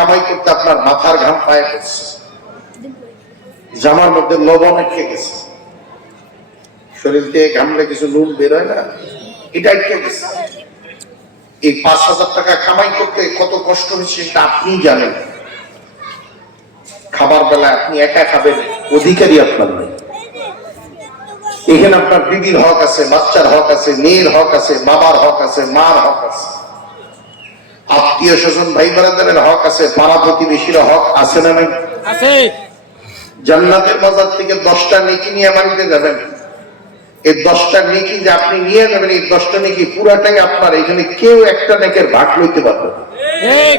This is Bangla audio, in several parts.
কামাই করতে আপনার মাথার ঘাম পায়ে পড়ছে। জামার মধ্যে লবণ এটকে গেছে। শরীর থেকে ঘামলে কিছু নুন বেরোয় না? এটা এটকে গেছে। এই পাঁচ হাজার টাকা কামাই করতে কত কষ্ট হচ্ছে সেটা আপনি জানেন। খাবার বেলা আপনি একা খাবেন, অধিকারী আপনার নেই। এখানে আপনার বিবির হক আছে, বাচ্চার হক আছে, মেয়ের হক আছে, বাবার হক আছে, মার হক আছে। আত্মীয় স্বজন ভাই বারাদারের হক আছে পাড়া প্রতিবেশীর হক আছে না নাই? আছে। জান্নাতের বাজার থেকে দশটা নেকি নিয়ে বাড়িতে যাবেন। এই দশটা নেকি যে আপনি নিয়ে যাবেন এই দশটা নেকি পুরাটাই আপনার। এখানে কেউ একটা নেকের ভাগ লইতে পারবে না। ঠিক।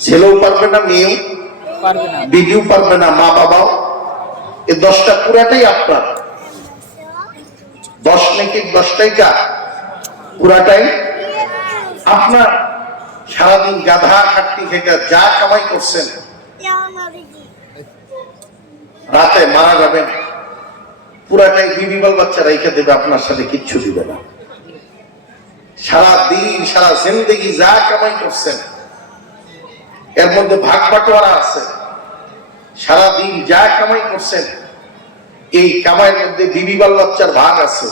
ছেলেও পারবে না মেয়েও বিবিও পারবে না মা বাবাও। এই দশটা পুরাটাই আপনার। দশ নেকি দশটাই কা পুরাটাই আপনার। সারাদিন গাধা খাটনি খেটে যা কামাই করছেন, রাতে মারা যাবেন। পুরাটাই বিবি বাল বাচ্চা রেখে দেবে, আপনার সাথে কিচ্ছু দিবে না। সারা দিন সারা জিন্দগি যা কামাই করছেন, এর মধ্যে ভাগ বাটোয়ারা আছে। সারা দিন যা কামাই করছেন, এই কামাইয়ের মধ্যে বিবি বাল বাচ্চার ভাগ আছে।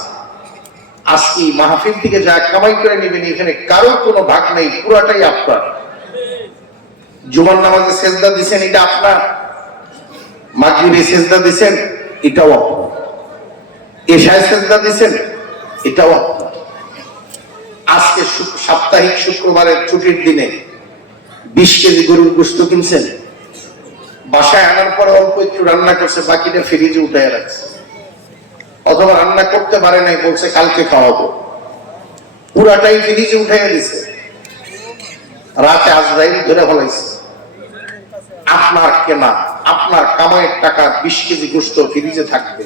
আজকে মাহফিল থেকে যা কামাই করে নেবেন, এখানে কারও কোনো ভাগ নেই, পুরাটাই আপনার। জুমার নামাজে সেজদা দিছেন, এটা আপনার। মাগরিবে সেজদা দিছেন, এটাও আপনার। এশায় সেজদা দিছেন, এটাও আপনার। আজকে সাপ্তাহিক শুক্রবারের ছুটির দিনে বিশ কেজি গরুর গোস্ত কিনছেন। বাসায় আনার পরে অল্প একটু রান্না করছে, বাকিটা ফ্রিজে উঠে রাখছে। অথবা রান্না করতে পারে নাই, বলছে কালকে খাওয়াবো। পুরাটাই ফ্রিজে উঠে দিছে? রাতে আজরাইল ধরে ফলাইছে। আপনার কেনা, আপনার কামাইয়ের টাকা বিশ কেজি গোস্ত ফ্রিজে থাকবে।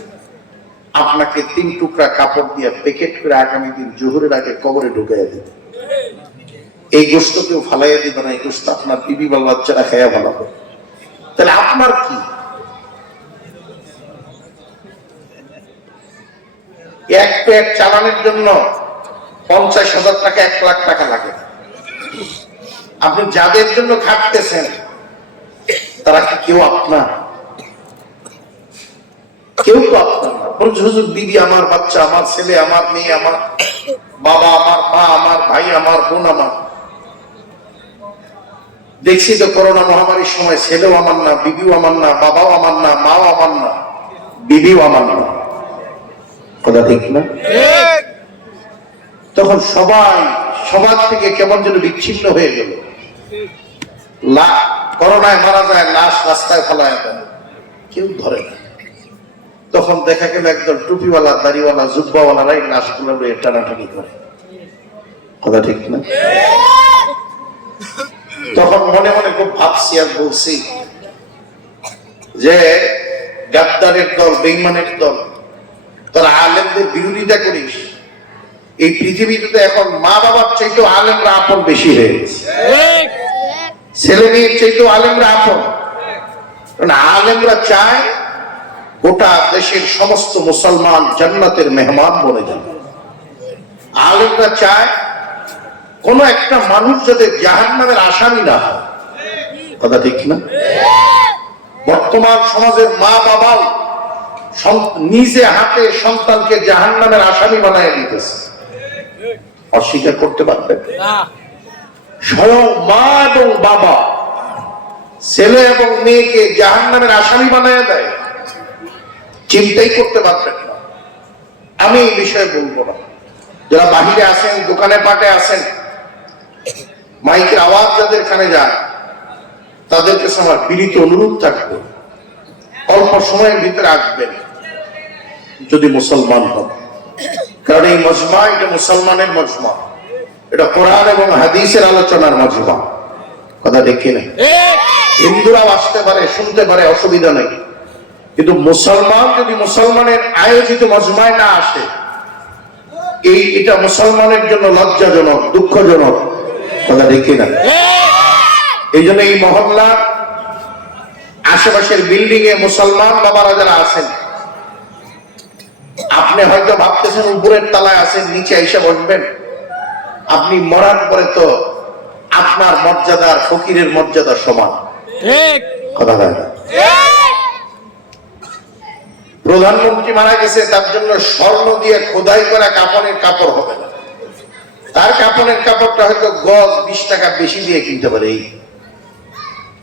আপনাকে তিন টুকরা কাপড় দিয়ে প্যাকেট করে আগামী দিন জোহরের আগে কবরে ঢুকাইয়া দিবে। এই গোস্ত কেউ ফালাইয়া দিবে না, এই গোস্ত আপনার বিবি বাল বাচ্চারা খাইয়া ভালো তাহলে আপনার কি? এক পেট চালানোর জন্য পঞ্চাশ হাজার টাকা, এক লাখ টাকা লাগে। আপনি যাদের জন্য খাটতেছেন, তারা কি কেউ আপনার? কেউ তো আপনার হুজুর দিদি আমার বাচ্চা, আমার ছেলে, আমার মেয়ে, আমার বাবা, আমার মা, আমার ভাই, আমার বোন, আমার দেখছি তো করোনা মহামারীর সময় ছেলেও আমার না, বিবিও আমার না, বাবাও আমার না, মাও আমার না, বিবিও আমার না। কথা ঠিক না? তখন সবাই সমাজ থেকে কেমন যেন বিচ্ছিন্ন হয়ে গেল। করোনায় মারা যায় লাশ রাস্তায় ফেলায় দেয়। কেউ ধরে না। তখন দেখা গেল একদল টুপিওয়ালা দাড়িওয়ালা জুব্বাওয়ালারাই লাশগুলো নিয়ে টানাটানি করে। কথা ঠিক না? তখন মনে মনে খুব ভাবছি আর বলছি যে গাদ্দারের দল বেইমানের দল তোরা আলেমদের বিরোধিতা করিস। এই পৃথিবীতে তো এখন মা বাবার চাইতেও আলেমরা আপন বেশি হয়ে গেছে। ছেলে মেয়ের চাইতেও আলেমরা আপন। কারণ আলেমরা চায় গোটা দেশের সমস্ত মুসলমান জান্নাতের মেহমান বনে যাবে আলেমরা চায় কোন একটা মানুষ যাতে জাহান নামের আসামি না হয়। কথা ঠিক না? বর্তমান সমাজের মা বাবাও নিজে হাতে সন্তানকে জাহান নামের আসামি বানায় দিতেছে। অস্বীকার করতে পারবেন স্বয়ং মা এবং বাবা ছেলে এবং মেয়েকে জাহান নামের আসামি বানায় দেয়। চিন্তাই করতে পারবেন না। আমি এই বিষয়ে বলব না। যারা বাহিরে আছেন দোকানে পাটে আছেন মাইকের আওয়াজ যাদের কানে যায় তাদের কাছে আমার বিনীত অনুরোধ থাকবে। অল্প সময়ের ভিতরে আসবেন। যদি মুসলমান হন। কারণ এই মজমা এটা মুসলমানের মজমা। এটা কোরআন এবং হাদিসের আলোচনার মজমা। কথা দেখি না হিন্দুরাও আসতে পারে, শুনতে পারে, অসুবিধা নেই। কিন্তু মুসলমান যদি মুসলমানের আয়োজিত মজমায় না আসে, এই এটা মুসলমানের জন্য লজ্জাজনক, দুঃখজনক। কথা দেখি না এই জন্য এই মহল্লা আশেপাশের বিল্ডিং এ মুসলমান বাবারা যারা আছেন আপনি হয়তো ভাবতেছেন উপরের তলায় আছেন নিচে এসে বসবেন। আপনি মরার পরে তো আপনার মর্যাদার ফকিরের মর্যাদা সমান। কথা প্রধানমন্ত্রী মারা গেছে তার জন্য স্বর্ণ দিয়ে খোদাই করা কাপড়ের কাপড় হবে না। তার কাপড়ের কাপড়টা হয়তো গজ বিশ টাকা বেশি দিয়ে কিনতে পারে এই।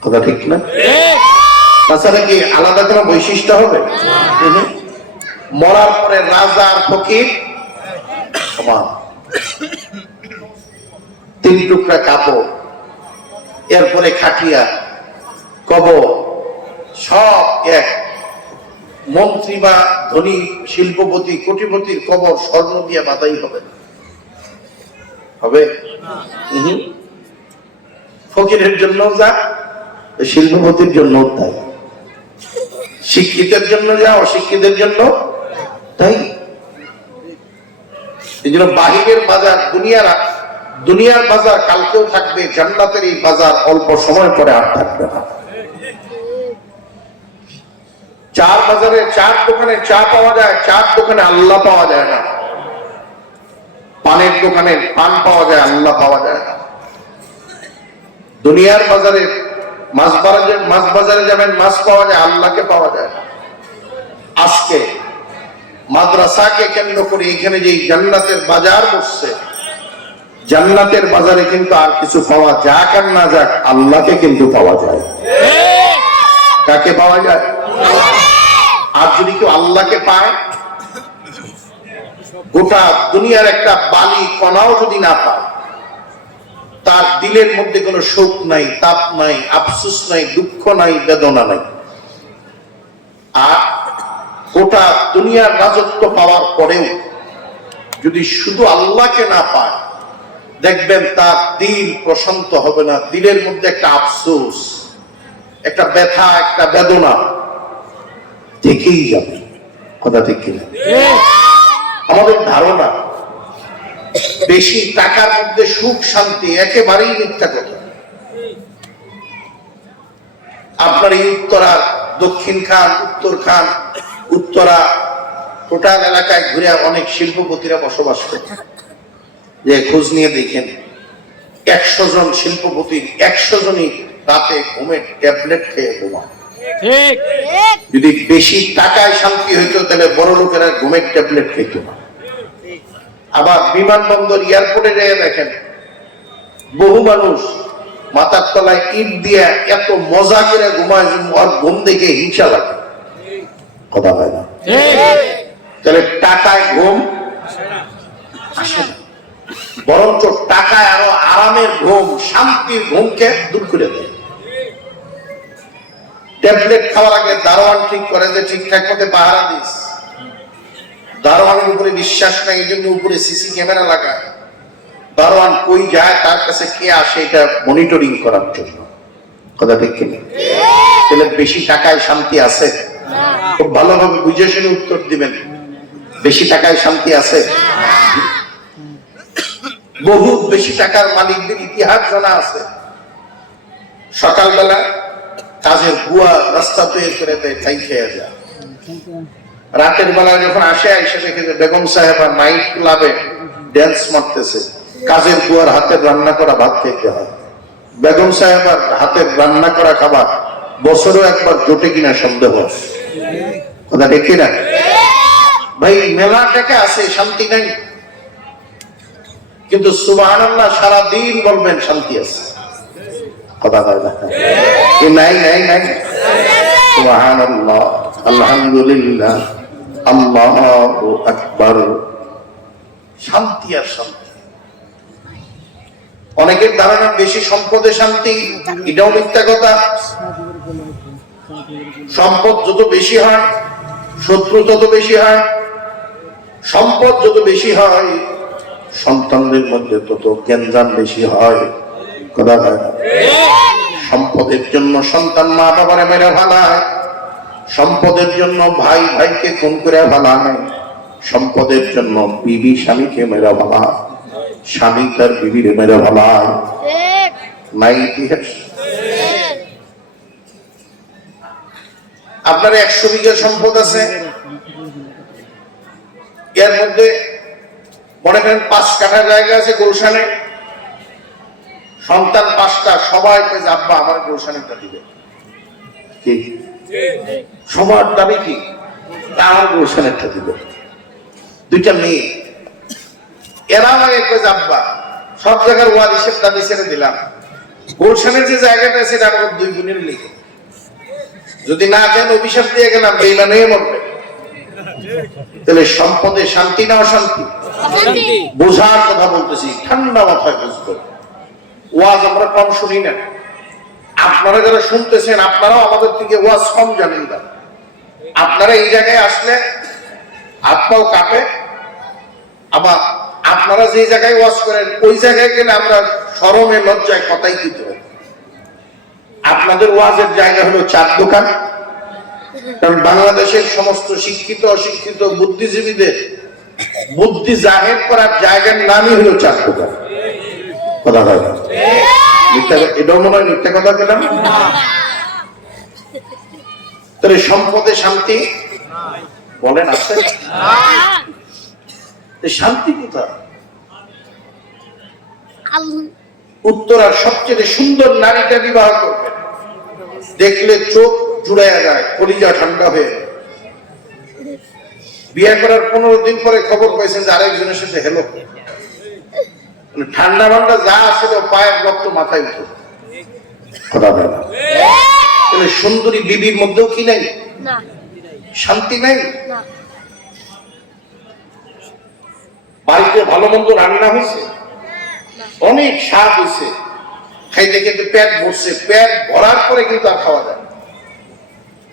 কথা ঠিক না? তাছাড়া কি আলাদা কোনো বৈশিষ্ট্য হবে। মরার পরে রাজা আর ফকির সমান। তিন টুকরা কাপড়, এরপরে খাটিয়া, কবর, সব এক। মন্ত্রী বা ধনী শিল্পপতি, কোটিপতির কবর স্বর্ণ দিয়ে বাধাই হবে। হবে? ফকিরের জন্য যা, শিল্পপতির জন্য তাই। শিক্ষিতের জন্য যা, অশিক্ষিতের জন্য তাই? এই জন্য বাহিরের বাজার, দুনিয়ার দুনিয়ার বাজার কালকেও থাকবে, জান্নাতের এই বাজার অল্প সময় পরে আর থাকবে না। চার বাজারে চার দোকানে চা পাওয়া যায়, চার দোকানে আল্লাহ পাওয়া যায় না। পানের দোকানে পান পাওয়া যায়, আল্লাহ পাওয়া যায় না। দুনিয়ার বাজারে মাছ বাজারে মাছ বাজারে যাবেন, মাছ পাওয়া যায়, আল্লাহকে পাওয়া যায় না। আজকে মাদ্রাসাকে কেন্দ্র করে এখানে যে জান্নাতের বাজার বসছে, জান্নাতের বাজারে কিন্তু আর কিছু পাওয়া যাক আর না যাক, আল্লাহকে কিন্তু পাওয়া যায়। কাকে পাওয়া যায়? আর যদি কেউ আল্লাহকে পায়, গোটা দুনিয়ার একটা বালি কণাও যদি না পায়, তার দিলের মধ্যে কোনো শোক নাই, তাপ নাই, আফসোস নাই, দুঃখ নাই, বেদনা নাই। আর গোটা দুনিয়ার রাজত্ব পাওয়ার পরেও যদি শুধু আল্লাহকে না পায়, দেখবেন তার দিল প্রশান্ত হবে না। দিলের মধ্যে একটা আফসোস, একটা ব্যথা, একটা বেদনা থেকেই যাবে। কথা কিনা? আমাদের ধারণা, বেশি টাকার মধ্যে সুখ, শান্তি একেবারেই মিথ্যা কথা। আপনার এই উত্তরা দক্ষিণ খান, উত্তর খান উত্তরা টোটাল এলাকায় ঘুরে অনেক শিল্পপতিরা বসবাস করে যে খোঁজ নিয়ে দেখেন একশো জন শিল্পপতির একশো জনই রাতে ঘুমের ট্যাবলেট খেয়ে ঘুমায় যদি বেশি টাকায় শান্তি হইতো তাহলে বড় লোকেরা ঘুমের ট্যাবলেট খেত না। আবার বিমানবন্দর এয়ারপোর্টে যেয়ে দেখেন বহু মানুষ মাথার তলায় ইট দিয়ে এত মজা করে ঘুমায় ওর ঘুম দেখে হিংসা লাগে। কথা হয় না। তাহলে টাকায় ঘুম? আসে না। বরঞ্চ টাকায় আরও আরামের ঘুম শান্তির ঘুমকে দূর করে দেয়। ট্যাবলেট খাওয়ার আগে দারোয়ান ঠিক করে যে ঠিকঠাক মতো পাহারা দিস। দারোয়ানের উপরে বিশ্বাস নাই এই জন্য উপরে সিসি ক্যামেরা লাগায়। দারোয়ান কই যায় তার কাছে কে আসে এটা মনিটরিং করার জন্য। কথা ঠিক কিনা? তাহলে বেশি টাকায় শান্তি আছে? খুব ভালোভাবে বুঝে শুনে উত্তর দিবেন। বেশি টাকায় শান্তি আছে? বহু বেশি টাকার মালিকদের ইতিহাস জানা আছে। সকালবেলা কাজের বুয়া রাস্তা তৈরি করে দেয়, তাই খেয়ে যায়। রাতের বেলা যখন আসে এসে দেখে যে বেগম সাহেবা নাইট ক্লাবে ড্যান্স মারতেছে। কাজের বুয়ার হাতের রান্না করা ভাত খেতে হয়। বেগম সাহেবার হাতের রান্না করা খাবার বছরও একবার জোটে কিনা সন্দেহ। না ভাই আছে, শান্তি নাই। কিন্তু সুবাহ সারাদিন বলবেন, শান্তি আছে। কথা না। নাই নাই নাই। আলহামদুলিল্লাহ, আল্লাহ শান্তি আর শান্তি। অনেকের ধারণা বেশি সম্পদে শান্তি, এটাও মিথ্যা কথা। সম্পদ যত বেশি হয় শত্রু তত বেশি হয় সম্পদ যত বেশি হয় সন্তানদের মধ্যে তত জ্ঞানজান বেশি হয়। কথা হয় সম্পদের জন্য সন্তান মা বাবারে মেরে ফেলায় সম্পদের জন্য ভাই ভাইকে খুন করে ফেলায় সম্পদের জন্য বিবি স্বামীকে মেরে ফেলায় স্বামী তার বিবিরে মেরে ফেলায়। নাই ইতিহাস আপনার একশো বিঘা সম্পদ আছে। এর মধ্যে মনে করেন পাঁচ কাঠা জায়গা আছে গুলশানে। সন্তান পাঁচটা, সবাই আব্বা, আমার গোসানিটা দিবে। সবার দাবি কি? তার গোসানিটা দিবে। দুইটা মেয়ে। এরা আমাকে কয়ে আব্বা, সব জায়গার ওয়ার হিসেব দাবি ছেড়ে দিলাম। গুলশানের যে জায়গাটা সেটা আমাকে দুই গুণের লিখে যদি না দেন অভিশাপ দিয়ে গেলাম বেইমানে মরবে। তাহলে সম্পদে শান্তি না অশান্তি? বোঝার কথা বলতেছি ঠান্ডা মাথায় বুঝব ওয়াজ আমরা কম শুনি না। আপনারা যারা শুনতেছেন আপনারাও আমাদের থেকে ওয়াজ কম জানেন না। আপনারা এই জায়গায় আসলে হাত পাও কাটে আবার আপনারা যে জায়গায় ওয়াজ করেন ওই জায়গায় গেলে আমরা সরমে লজ্জায় কথাই দিতে হয় আপনাদের ওয়াজের জায়গা হলো চার দোকান। কারণ বাংলাদেশের সমস্ত শিক্ষিত অশিক্ষিত বুদ্ধিজীবীদের বুদ্ধি জাহের করার জায়গার নামই হলো চার দোকান। কথা হয় এটাও মনে হয় মিথ্যা কথা পেলাম তাহলে সম্পদে শান্তি? বলেন আছে? শান্তি কোথায়? উত্তরার সবচেয়ে সুন্দর নারীটা বিবাহ করবে। দেখলে চোখ জুড়াইয়া যায় কলিজা ঠান্ডা হয়ে বিয়ে করার পনেরো দিন পরে খবর পাইছেন যে আরেকজনের সাথে হেলো মানে ঠান্ডা ঠান্ডা যা আসলে পায়ের রক্ত মাথায় উঠে। সুন্দরী বিবির মধ্যেও কি নাই? শান্তি নাই? বাড়িতে ভালো মন্দ রান্না হয়েছে? অনেক স্বাদ হয়েছে। খাইতে খেতে পেট ভরছে, পেট ভরার পরে কিন্তু আর খাওয়া যায়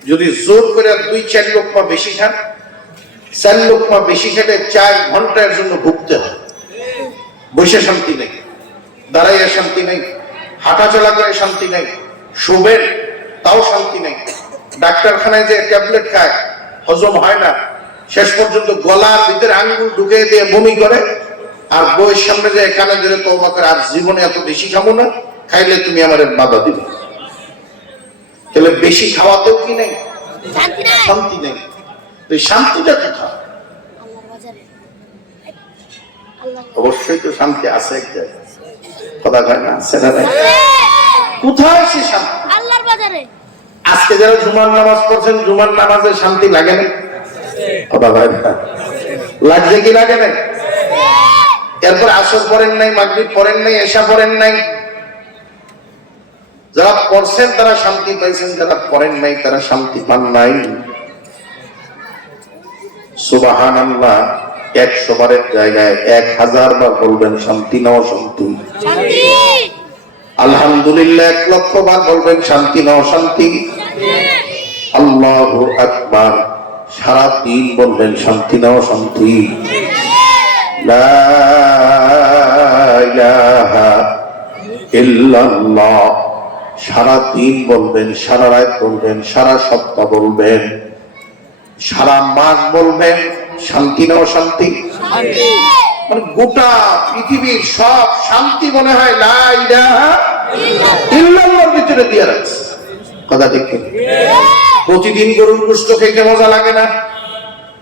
যদি জোর করে দুই, চার লোকমা বেশি খান, চার লোকমা বেশি খেলে চার ঘণ্টার জন্য ভুগতে হয়। বসে শান্তি নেই, দাঁড়াইয়া শান্তি নেই হাঁটা চলা করে শান্তি নেই, শোবেন, তাও শান্তি নেই। ডাক্তারখানায় যে ট্যাবলেট খায়, হজম হয় না, শেষ পর্যন্ত গলার ভিতরে আঙ্গুল ঢুকে দিয়ে বমি করে, আর বইয়ের সামনে যে এখানে ধরে করে, আর জীবনে এত বেশি খাব না? খাইলে তুমি আমার বাধা দিবে। তাহলে বেশি খাওয়াতেও কি নেই? শান্তি নাই। তো শান্তিটা কোথায়? অবশ্যই তো শান্তি আছে এক জায়গায়। কথা কয় না? কোথায় সে শান্তি? আল্লাহর বাজারে। আজকে যারা জুমার নামাজ পড়ছেন জুমার নামাজে শান্তি লাগে না? কথা কয় না? লাগছে কি লাগে না? এরপর আসর পড়েন নাই মাগরিব পড়েন নাই এশা পড়েন নাই যারা পড়ছেন তারা শান্তি পাইছেন যারা পড়েন নাই তারা শান্তি পান নাই। সুবাহান আল্লাহ একশো বারের জায়গায় এক হাজার বার বলবেন শান্তি নাও শান্তি! আলহামদুলিল্লাহ এক লক্ষ বার বলবেন শান্তি নাও শান্তি। আল্লাহ আকবার সারা দিন বলবেন শান্তি নাও শান্তি। লা ইলাহা ইল্লাল্লাহ। সারা দিন বলবেন সারা রাত বলবেন সারা সপ্তাহ বলবেন সারা মাস বলবেন শান্তি নাও শান্তি। শান্তি। মানে গোটা পৃথিবীর সব শান্তি মনে হয় ইল্লাল্লাহর ভিতরে দিয়ে রাখছে। কথা দেখে প্রতিদিন গরুর গোস্ত খেতে মজা লাগে না।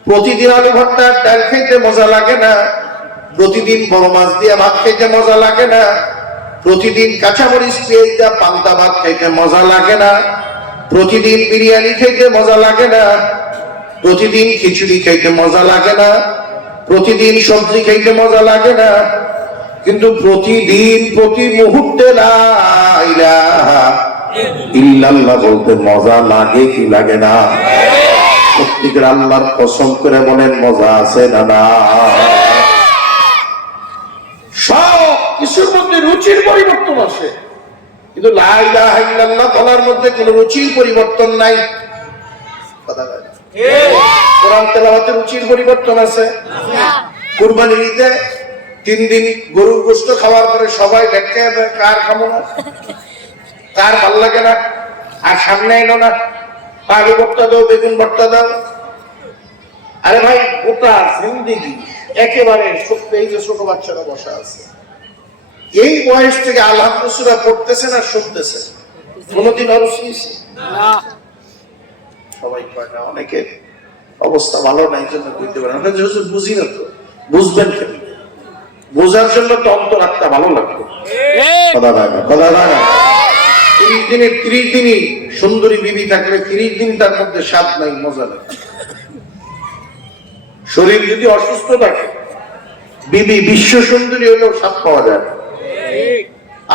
প্রতিদিন আলু ভর্তা ডাল খেতে মজা লাগে না। প্রতিদিন বড় মাছ দিয়ে ভাত খেতে মজা লাগে না। প্রতিদিন কাঁচামরিচ দিয়ে পান্তা ভাত খাইতে মজা লাগে না। প্রতিদিন বিরিয়ানি খাইতে মজা লাগে না। প্রতিদিন খিচুড়ি খাইতে মজা লাগে না। প্রতিদিন সবজি খাইতে মজা লাগে না। কিন্তু প্রতিদিন, প্রতি মুহূর্তে ইল্লাল্লাহ বলতে মজা লাগে কি লাগে না? সত্যিকার আল্লাহর পছন্দ করে বলেন, মজা আছে না না সব কিছুর মধ্যে রুচির পরিবর্তন আছে কিন্তু লা ইলাহা বলার মধ্যে কোনো রুচির পরিবর্তন নাই। কোরআন তেলাওয়াতে রুচির পরিবর্তন আছে? কুরবানির ঈদে তিন দিন গরুর গোস্ত খাওয়ার পরে সবাই দেখতে কার খাব না কার ভালো লাগে না আর সামনে এলো না। আলু ভর্তা দাও বেগুন ভর্তা দাও। আরে ভাই গোটা জিন্দিগি একেবারে এই যে ছোট বাচ্চারা বসা আছে। এই বয়স থেকে আল্লাহ রসুরা পড়তেছে না শুনতেছে? কোনোদিন আরও শুনেছে? সবাই কয় না অনেকের অবস্থা ভালো নাই জন্য বুঝতে পারে বুঝি না তো বুঝবেন কেন বোঝার জন্য তো ভালো লাগবে। কথা কথা তিরিশ দিনে তিরিশ দিনই সুন্দরী বিবি থাকলে তিরিশ দিন তার মধ্যে স্বাদ নাই মজা নেই। শরীর যদি অসুস্থ থাকে বিবি বিশ্ব সুন্দরী হলেও স্বাদ পাওয়া যায় না।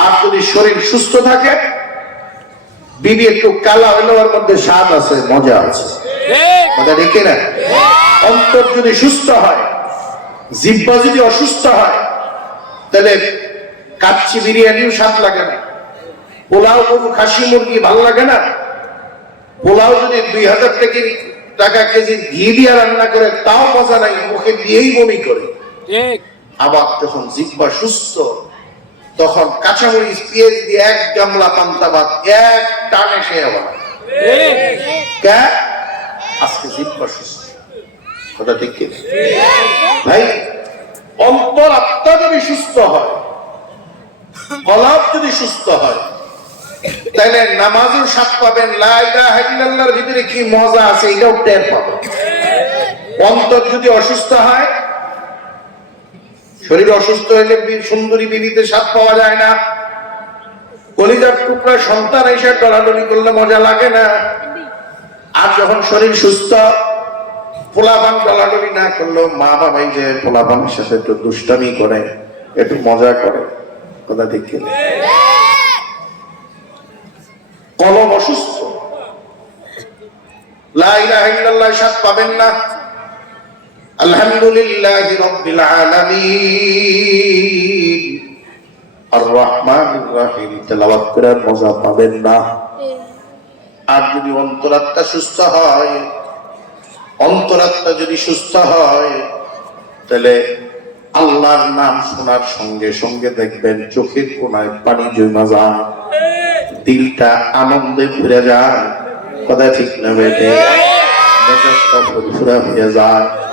আর যদি শরীর সুস্থ থাকে বিবি একটু কালা হলেও ওর মধ্যে স্বাদ আছে মজা আছে। কথা দেখে না অন্তর যদি সুস্থ হয় জিব্বা যদি অসুস্থ হয় তাহলে কাচ্চি বিরিয়ানিও স্বাদ লাগে না। পোলাও গরু খাসি মুরগি ভালো লাগে না। পোলাও যদি দুই হাজার থেকে টাকা কেজি ঘি দিয়ে রান্না করে তাও মজা নাই মুখে দিয়েই বমি করে। আবার যখন জিব্বা সুস্থ তখন কাঁচামরিচ, পেঁয়াজ দিয়ে এক গামলা পান্তা ভাত, এক টানে খেয়ে আবার। আজকে জিব্বা সুস্থ। কথা ঠিক কি ভাই, অন্তর আত্মা যদি সুস্থ হয় কলাপ যদি সুস্থ হয় তাহলে নামাজের স্বাদ পাবেন লা ইলাহা ভিতরে কি মজা আছে, এটাও টের পাবেন। অন্তর যদি অসুস্থ হয় শরীর অসুস্থ হলে সুন্দরী বিবিতে স্বাদ পাওয়া যায় না। কলিজার টুকরা সন্তান এসে ডলাডলি করলে মজা লাগে না। আর যখন শরীর সুস্থ, পোলাপান ডলাডলি না করলেও মা বাবাই যে পোলাপানের সাথে একটু দুষ্টামি করে, একটু মজা করে, কথা দেখে কলম অসুস্থ। লা ইলাহা ইল্লাল্লাহ স্বাদ পাবেন না। তেলাওয়াত মজা পাবেন না। আর যদি অন্তরাত্মা সুস্থ হয়, অন্তরাত্মা যদি সুস্থ হয়, তাহলে আল্লাহর নাম শোনার সঙ্গে সঙ্গে দেখবেন চোখের কোনায় পানি জমা যায়। দিলটা আনন্দে ভরে যায়। কথা ঠিক না বেটে? মেজাজটা ফুরফুরা হয়ে যায়।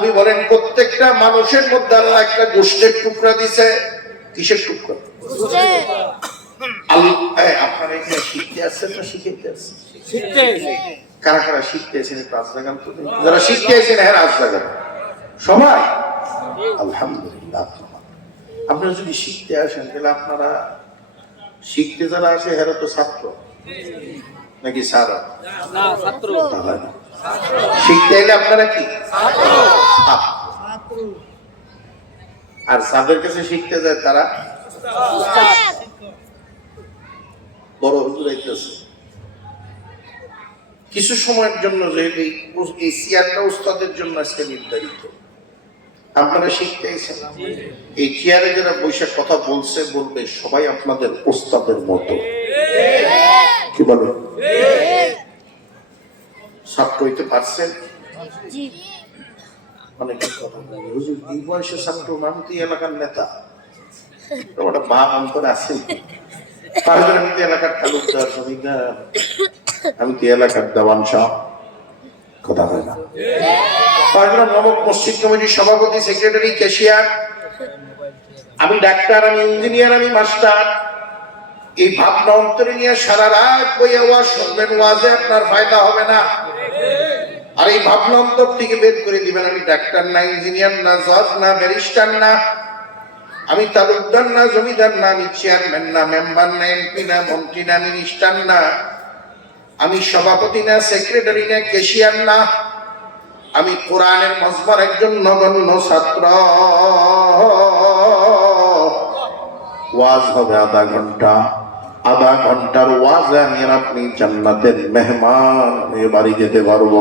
নবী বলেন প্রত্যেকটা মানুষের মধ্যে আল্লাহ একটা গোষ্ঠের টুকরা দিছে। কিসের টুকরা? আপনারা এখানে শিখতে আসছেন না শিখতে আসছেন কারা কারা শিখতে এসেছেন একটু হাত লাগান তো দেখি। যারা শিখতে এসেছেন হ্যাঁ হাত সবাই? আলহামদুলিল্লাহ আপনারা যদি শিখতে আসেন তাহলে আপনারা শিখতে যারা আসে হেরা তো ছাত্র। নাকি সারা ছাত্র। শিখতে এলে আপনারা কি? আর যাদের কাছে শিখতে যায় তারা? বড় হুজুর আইতেছে। কিছু সময়ের জন্য যেহেতু এই চেয়ারটা উস্তাদের জন্য আজকে নির্ধারিত। আপনারা শিখতে এই চেয়ারে যারা বৈশাখ কথা বলছে বলবে সবাই আপনাদের ওস্তাদের মতো। কি বলে? ছাত্র হইতে পারছেন? জি। অনেকে কথা বলে, হুজুর এই বয়সে ছাত্র এলাকার নেতা। ওটা বাপ অন্তর আছে আমি তো এলাকার তালুকদার জমিদার আমি তো এলাকার দেওয়ান শাহ। কথা হয় না। পাঁচজন নবক মসজিদ কমিটির সভাপতি সেক্রেটারি ক্যাশিয়ার। আমি ডাক্তার আমি ইঞ্জিনিয়ার আমি মাস্টার। এই ভাবনা অন্তরে নিয়ে সারা রাত বইয়ে ওয়াজ শুনবেন ওয়াজে আপনার ফায়দা হবে না। আর এই ভাবনান্তর থেকে বের করে দিবেন, আমি ডাক্তার না, ইঞ্জিনিয়ার না, জজ না, ব্যারিস্টার না, আমি তালুকদার না, জমিদার না, আমি চেয়ারম্যান না, মেম্বার না, এমপি না, মন্ত্রী না, মিনিস্টার না, আমি সভাপতি না, সেক্রেটারি না কেশিয়ার না, আমি কোরআনের মজবার একজন নগণ্য ছাত্র। ওয়াজ হবে আধা ঘণ্টা। আধা ঘণ্টার ওয়াজে আমি আর আপনি জান্নাতের মেহমান হয়ে বাড়ি যেতে পারব।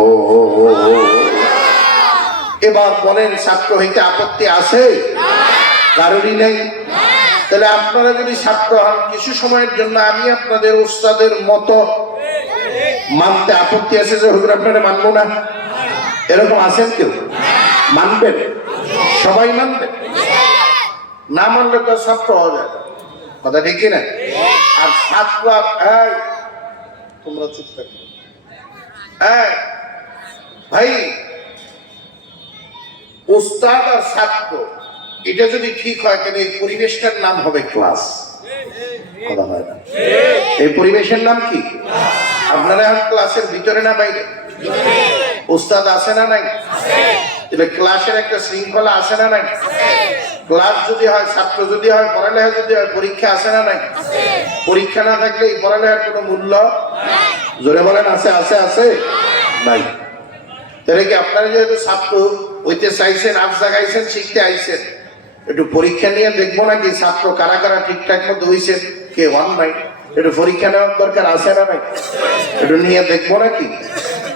এবার বলেন, ছাত্র হইতে আপত্তি আছে? কারোরই নেই? তাহলে আপনারা যদি ছাত্র হন, কিছু সময়ের জন্য আমি আপনাদের ওস্তাদের মতো মানতে আপত্তি আছে যে হুজুর আপনারা মানবো না? এরকম আছেন কেউ? মানবেন? সবাই মানবেন? না মানলে তো ছাত্র হওয়া যায় কথা ঠিক না? আর আর- এই, তোমরা চুপ থাকো। এই, ভাই উস্তাদ আর ছাত্র এটা যদি ঠিক হয় তাহলে এই পরিবেশটার নাম হবে ক্লাস। কথা হয় না। এই পরিবেশের নাম কি? আপনারা এখন ক্লাসের ভিতরে না বাইরে? উস্তাদ আছে না নাই? তাহলে ক্লাসের একটা শৃঙ্খলা আছে না নাই? ক্লাস যদি হয় ছাত্র যদি হয় পড়ালেখা যদি হয় পরীক্ষা আছে না নাই? পরীক্ষা না থাকলে এই পড়ালেখার কোনো মূল্য জোরে বলেন আছে আছে আছে? নাই। তাহলে কি আপনারা যেহেতু ছাত্র হইতে চাইছেন আজ জাগাইছেন শিখতে আইছেন একটু পরীক্ষা নিয়ে দেখব নাকি ছাত্র কারা কারা ঠিকঠাক মতো হইছেন? কে ওয়ান নাই। একটু পরীক্ষা নেওয়ার দরকার আছে না নাই? একটু নিয়ে দেখব নাকি?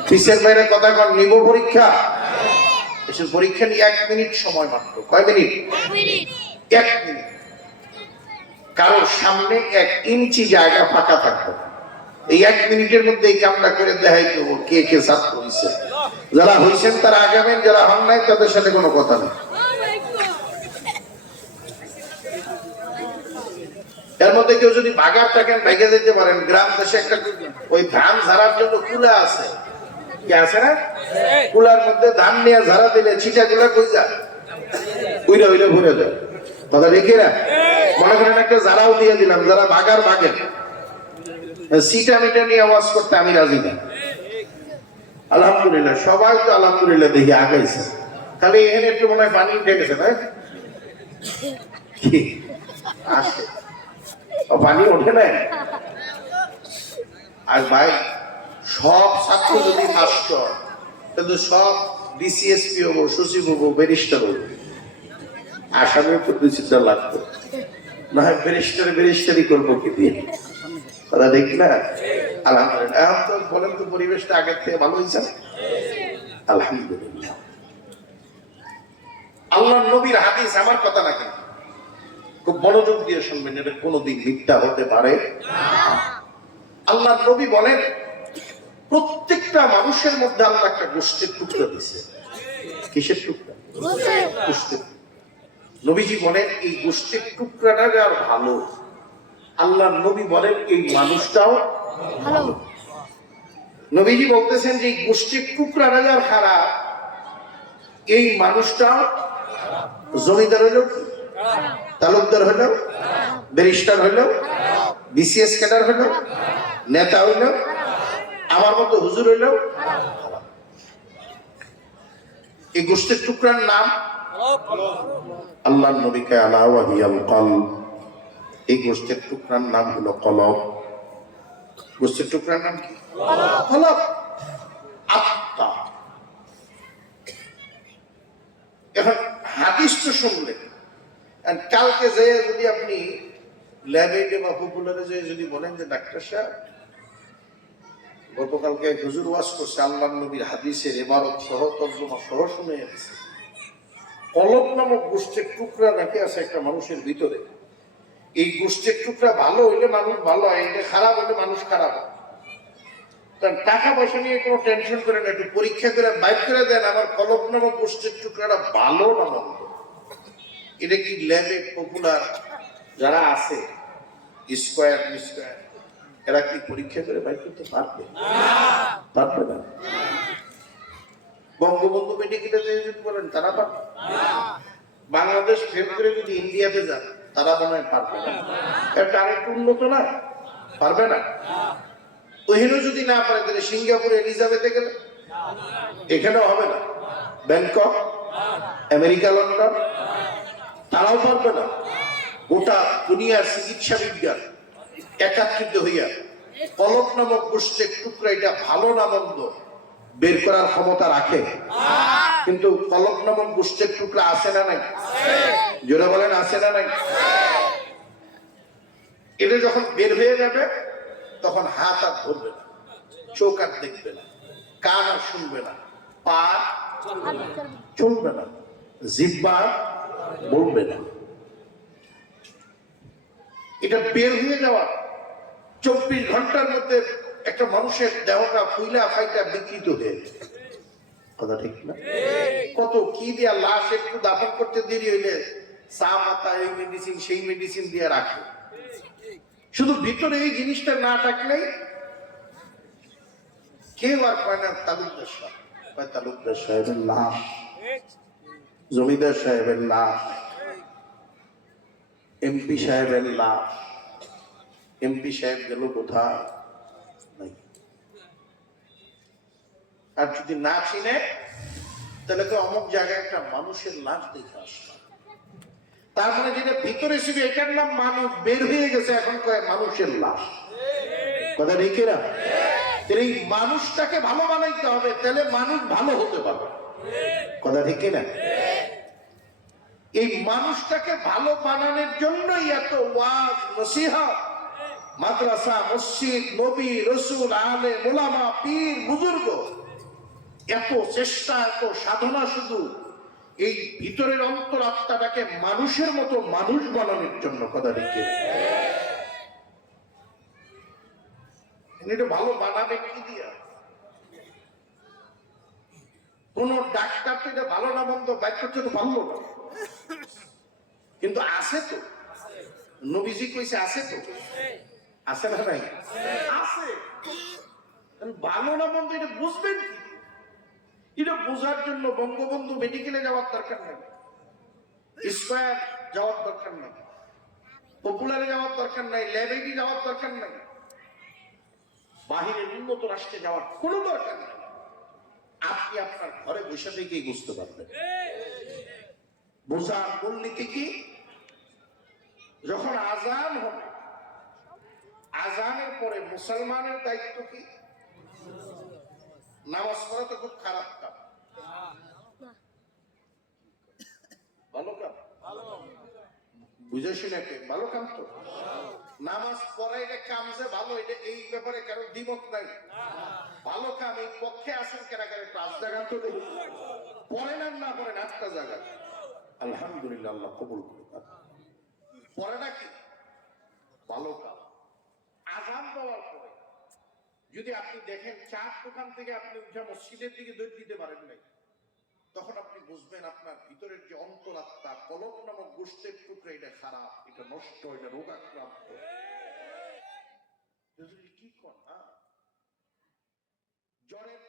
পিসের বাইরে কথা কন নিব পরীক্ষা? এসে পরীক্ষা নিয়ে এক মিনিট সময় মাত্র। কয় মিনিট? এক মিনিট। কারোর সামনে এক ইঞ্চি জায়গা ফাঁকা থাকবে এই এক মিনিটের মধ্যে এই কামটা করে দেখাই দেবো কে কে ছাত্র হয়েছে যারা হয়েছেন তারা আগামেন যারা হন নাই তাদের সাথে কোনো কথা নেই। এর মধ্যে কেউ যদি বাগার থাকেন ভেঙে যেতে পারেন গ্রাম দেশে একটা ওই ধান ঝাড়ার জন্য কুলা আছে। ধান নিয়ে ঝাড়া দিলে, ছিটা গুলা কই দিয়ে দিলাম আলহামদুলিল্লাহ, সবাই তো আলহামদুলিল্লাহ দেখি আগাইছে। খালি এখানে একটু মনে হয় পানি উঠে পানি ওঠে না আর ভাই সব ছাত্র যদি মাস্টার কিন্তু সব ডিসিএসপি হব সচিব হব ব্যারিস্টার হব আসামের তো দুই চিন্তা লাগতো না ব্যারিস্টার ব্যারিস্টারি করব কি দিয়ে? না? আলহামদুলিল্লাহ। এখন তো বলেন তো পরিবেশটা আগের থেকে ভালো হয়েছে আলহামদুলিল্লাহ। আল্লাহ নবীর হাদিস আমার কথা না খুব মনোযোগ দিয়ে শুনবেন, এটা কোনোদিন মিথ্যা হতে পারে আল্লাহ নবী বলেন প্রত্যেকটা মানুষের মধ্যে আল্লাহ একটা গোষ্ঠীর টুকরা দিছে কিসের টুকরা? গোষ্ঠীর। নবীজি বলেন এই গোষ্ঠীর টুকরাটা যে আর ভালো। আল্লাহ নবী বলেন এই মানুষটাও ভালো। নবীজি বলতেছেন যে এই গোষ্ঠীর টুকরাটা যে আর খারাপ এই মানুষটাও জমিদার হইলেও কি? তালুকদার হইলেও? ব্যারিস্টার হইলেও? বিসিএস ক্যাডার হইলেও? নেতা হইলেও? আমার মতো হুজুর হইলেও এই গোষ্ঠীর টুকরার নাম আল্লাহ নবীকে আলাওয়াহিয়াল কল এই গোষ্ঠীর টুকরার নাম হলো কলব। গোষ্ঠীর টুকরার নাম কি? কলব। আত্মা। এখন হাদিস তো শুনলেন। কালকে যে যদি আপনি ল্যাবে বা পপুলারে যে যদি বলেন যে ডাক্তার সাহেব গতকালকে হুজুর ওয়াজ করছে, আল্লাহ নবীর হাদিসের এবারত সহ তর্জমা সহ শুনে এনেছে কলব নামক গোষ্ঠীর টুকরা রাখে আছে একটা মানুষের ভিতরে। এই গোষ্ঠীর টুকরা ভালো হইলে মানুষ ভালো হয়, এটা খারাপ হইলে মানুষ খারাপ হয়। কারণ টাকা পয়সা নিয়ে কোনো টেনশন করে না, একটু পরীক্ষা করে, বাইর করে দেন আমার কলব নামক গোষ্ঠীর টুকরাটা ভালো না মন্দ? এটা কি ল্যাবে পপুলার যারা আছে? স্কোয়ার স্কোয়ার এরা কি পরীক্ষা করে বাইর করতে পারবে? পারবে না। বঙ্গবন্ধু মেডিকেলে যদি বলেন তারা পারবে? বাংলাদেশ ফেল করে যদি ইন্ডিয়াতে যান, তারা মনে হয় পারবে না। এটা আরেকটু উন্নত না? পারবে না? ওইখানেও যদি না পারে, তাহলে সিঙ্গাপুর এলিজাবেথে গেলে? এখানেও হবে না। ব্যাংকক? America, London? তারাও পারবে না। গোটা দুনিয়ার চিকিৎসা বিজ্ঞান একাত্রিত হইয়া কলক নামক গোষ্ঠীর টুকরা এটা ভালো না মন্দ বের করার ক্ষমতা রাখে। কিন্তু কলক নামক গোষ্ঠীর টুকরা আছে না নাই? জোরে বলেন আছে না নাই? এটা যখন বের হয়ে যাবে তখন হাত আর ধরবে না চোখ আর দেখবে না কান আর শুনবে না পা চলবে না। জিব্বা বলবে না। এটা বের হয়ে যাওয়া চব্বিশ ঘণ্টার মধ্যে একটা মানুষের দেহটা ফুইলা ফাইটা বিকৃত হয়ে কথা ঠিক না? কত কি দিয়া লাশ একটু দাফন করতে দেরি হইলে চা পাতা, এই মেডিসিন সেই মেডিসিন দিয়ে রাখে। শুধু ভিতরে এই জিনিসটা না থাকলে কেউ আর কয় না তালুকদার সাহেব। তালুকদার সাহেবের লাশ, জমিদার সাহেবের লাশ। এমপি সাহেবের লাশ। এমপি সাহেব গেল কোথায়? আর যদি না চিনে, তাহলে তো অমুক জায়গায় একটা মানুষের লাশ দেখে আসলাম। তার মানে যেটা ভিতরে ছিল এটার নাম মানুষ, বের হয়ে গেছে এখন কয় মানুষের লাশ। কথা রেখে না এই মানুষটাকে ভালো বানাইতে হবে, তাহলে মানুষ ভালো হতে পারবে। কথা ঠিক না এই মানুষটাকে ভালো বানানোর জন্যই এত ওয়াজ নসিহত মাদ্রাসা, মসজিদ, নবী, রসুল, আলে মোলামা পীর, বুজুর্গ। এত চেষ্টা, এত সাধনা শুধু এই ভিতরের অন্তরাত্মাটাকে মানুষের মতো মানুষ বানানোর জন্য কথা এটা ভালো বানাবে কি দিয়া? কোন ডাক্তার এটা ভালো না বাইক করতে তো পারল না। কিন্তু আছে তো। নবীজি কইছে, আছে তো? আছে না নাই? আছে। ভালো না মন্দ, এটা বুঝবেন কি? এটা বোঝার জন্য বঙ্গবন্ধু মেডিকেলে যাওয়ার দরকার নেই। স্কোয়ার যাওয়ার দরকার নেই। পপুলারে যাওয়ার দরকার নাই। ল্যাবেডি যাওয়ার দরকার নাই? বাহিরের উন্নত রাষ্ট্রে যাওয়ার কোনো দরকার নেই। আপনি আপনার ঘরে বসে থেকেই বুঝতে পারবেন। বোঝার মূলনীতি কি? যখন আজান হবে আজানের পরে মুসলমানের দায়িত্ব কি? নামাজ পড়া তো খুব খারাপ কাম। ভালো কাম? বুঝেছি নাকি ভালো কাম তো? নামাজ পড়া এটা কাম যে ভালো, এটা এই ব্যাপারে কারও দ্বিমত নাই। ভালো কাম এই পক্ষে আসেন কেনা কেন পাঁচ জায়গা তো পড়েন আর না পড়েন আটটা জায়গা আলহামদুলিল্লাহ আল্লাহ কবুল করুন পরে নাকি? ভালো আজান দেওয়ার পরে। যদি আপনি দেখেন চার দোকান থেকে আপনি উঠে মসজিদের দিকে দৌড় দিতে পারেন নাই, তখন আপনি বুঝবেন আপনার ভিতরের যে অন্তরাত্মা, কলম নামক গোষ্ঠের টুকরো, এটা খারাপ, এটা নষ্ট, এটা রোগাক্রান্ত। কি কর না জ্বরের